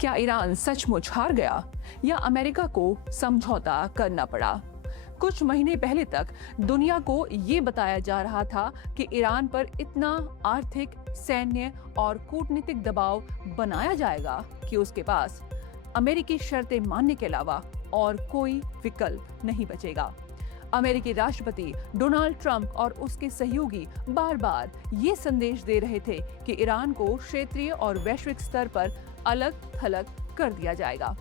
क्या ईरान सचमुच हार गया या अमेरिका को समझौता करना पड़ा? कुछ महीने पहले तक दुनिया को ये बताया जा रहा था कि ईरान पर इतना आर्थिक, सैन्य और कूटनीतिक दबाव बनाया जाएगा कि उसके पास अमेरिकी शर्तें मानने के अलावा और कोई विकल्प नहीं बचेगा। अमेरिकी राष्ट्रपति डोनाल्ड ट्रंप और उसके सहयोगी बार बार ये संदेश दे रहे थे कि ईरान को क्षेत्रीय और वैश्विक स्तर पर अलग थलग कर दिया जाएगा।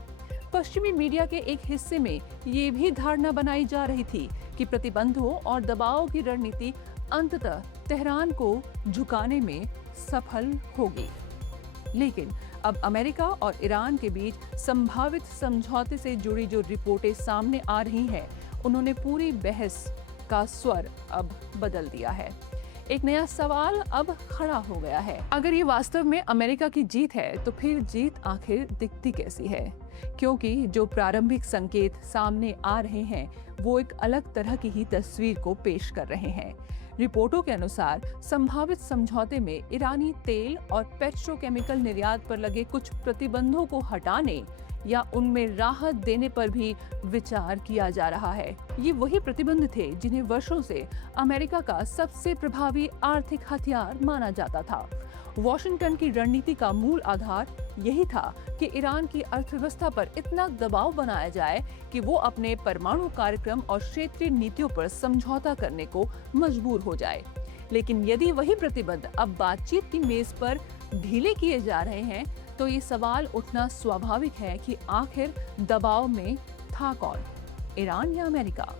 पश्चिमी मीडिया के एक हिस्से में ये भी धारणा बनाई जा रही थी कि प्रतिबंधों और दबाव की रणनीति अंततः तेहरान को झुकाने में सफल होगी। लेकिन अब अमेरिका और ईरान के बीच संभावित समझौते से जुड़ी जो रिपोर्टें सामने आ रही हैं, उन्होंने पूरी बहस का स्वर अब बदल दिया है। एक नया सवाल अब खड़ा हो गया है। अगर ये वास्तव में अमेरिका की जीत है तो फिर जीत आखिर दिखती कैसी है? क्योंकि जो प्रारंभिक संकेत सामने आ रहे हैं वो एक अलग तरह की ही तस्वीर को पेश कर रहे हैं। रिपोर्टों के अनुसार संभावित समझौते में ईरानी तेल और पेट्रोकेमिकल निर्यात पर लगे कुछ प्रतिबंधों को हटाने या उनमें राहत देने पर भी विचार किया जा रहा है। ये वही प्रतिबंध थे जिन्हें वर्षों से अमेरिका का सबसे प्रभावी आर्थिक हथियार माना जाता था। वॉशिंगटन की रणनीति का मूल आधार यही था कि ईरान की अर्थव्यवस्था पर इतना दबाव बनाया जाए कि वो अपने परमाणु कार्यक्रम और क्षेत्रीय नीतियों पर समझौता करने को मजबूर हो जाए। लेकिन यदि वही प्रतिबंध अब बातचीत की मेज पर ढीले किए जा रहे हैं तो ये सवाल उठना स्वाभाविक है कि आखिर दबाव में था कौन, ईरान या अमेरिका?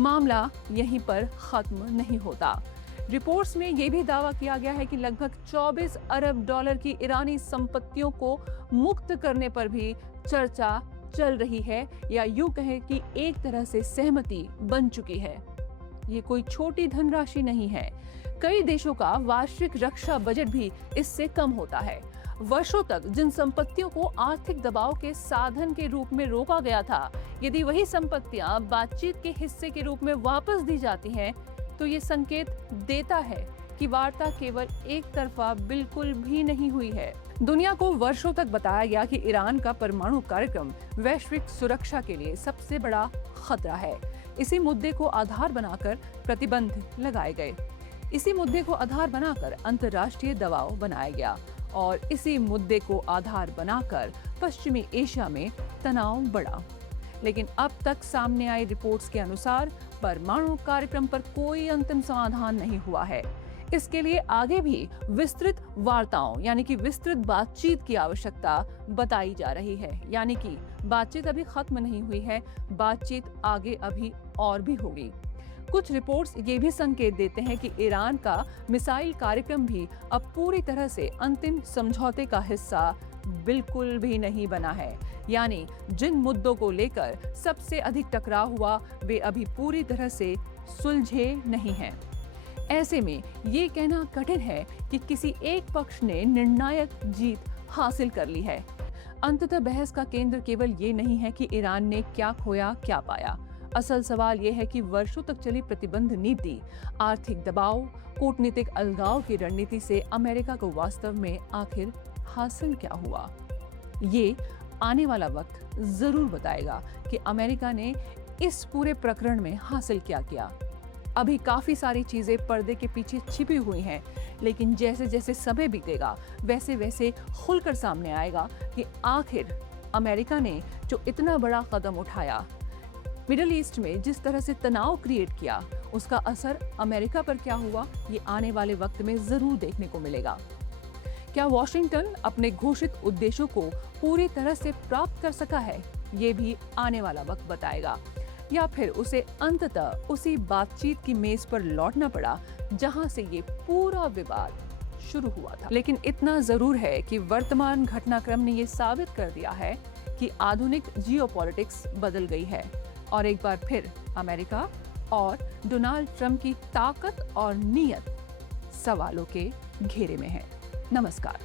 मामला यहीं पर खत्म नहीं होता। रिपोर्ट्स में यह भी दावा किया गया है कि लगभग 24 अरब डॉलर की ईरानी संपत्तियों को मुक्त करने पर भी चर्चा चल रही है, या यूं कहें कि एक तरह से सहमति बन चुकी है। ये कोई छोटी धनराशि नहीं है। कई देशों का वार्षिक रक्षा बजट भी इससे कम होता है। वर्षों तक जिन संपत्तियों को आर्थिक दबाव के साधन के रूप में रोका गया था, यदि वही संपत्तियां बातचीत के हिस्से के रूप में वापस दी जाती हैं, तो ये संकेत देता है कि वार्ता केवल एक तरफा बिल्कुल भी नहीं हुई है। दुनिया को वर्षों तक बताया गया कि ईरान का परमाणु कार्यक्रम वैश्विक सुरक्षा के लिए सबसे बड़ा खतरा है। इसी मुद्दे को आधार बनाकर प्रतिबंध लगाए गए। इसी मुद्दे को आधार बनाकर अंतर्राष्ट्रीय दबाव बनाया गया और इसी मुद्दे को आधार बनाकर पश्चिमी एशिया में तनाव बढ़ा। लेकिन अब तक सामने आई रिपोर्ट्स के अनुसार परमाणु कार्यक्रम पर कोई अंतिम समाधान नहीं हुआ है। इसके लिए आगे भी विस्तृत वार्ताओं यानी कि विस्तृत बातचीत की आवश्यकता बताई जा रही है। यानी कि बातचीत अभी खत्म नहीं हुई है, बातचीत आगे अभी और भी होगी। कुछ रिपोर्ट्स ये भी संकेत देते हैं कि ईरान का मिसाइल कार्यक्रम भी अब पूरी तरह से अंतिम समझौते का हिस्सा बिल्कुल भी नहीं बना है। यानी जिन मुद्दों को लेकर सबसे अधिक टकराव हुआ वे अभी पूरी तरह से सुलझे नहीं हैं। ऐसे में ये कहना कठिन है कि किसी एक पक्ष ने निर्णायक जीत हासिल कर ली है। अंततः बहस का केंद्र केवल ये नहीं है कि ईरान ने क्या खोया क्या पाया। असल सवाल यह है कि वर्षों तक चली प्रतिबंध नीति, आर्थिक दबाव, कूटनीतिक अलगाव की रणनीति से अमेरिका को वास्तव में आखिर हासिल क्या हुआ। ये आने वाला वक्त जरूर बताएगा कि अमेरिका ने इस पूरे प्रकरण में हासिल क्या किया। अभी काफी सारी चीजें पर्दे के पीछे छिपी हुई हैं, लेकिन जैसे जैसे समय बीतेगा वैसे वैसे खुलकर सामने आएगा कि आखिर अमेरिका ने जो इतना बड़ा कदम उठाया, मिडिल ईस्ट में जिस तरह से तनाव क्रिएट किया, उसका असर अमेरिका पर क्या हुआ, ये आने वाले वक्त में जरूर देखने को मिलेगा। क्या वॉशिंगटन अपने घोषित उद्देश्यों को पूरी तरह से प्राप्त कर सका है, ये भी आने वाला वक्त बताएगा, या फिर उसे अंततः उसी बातचीत की मेज पर लौटना पड़ा जहां से ये पूरा विवाद शुरू हुआ था। लेकिन इतना जरूर है कि वर्तमान घटनाक्रम ने ये साबित कर दिया है कि आधुनिक जियोपॉलिटिक्स बदल गई है और एक बार फिर अमेरिका और डोनाल्ड ट्रंप की ताकत और नीयत सवालों के घेरे में है। नमस्कार।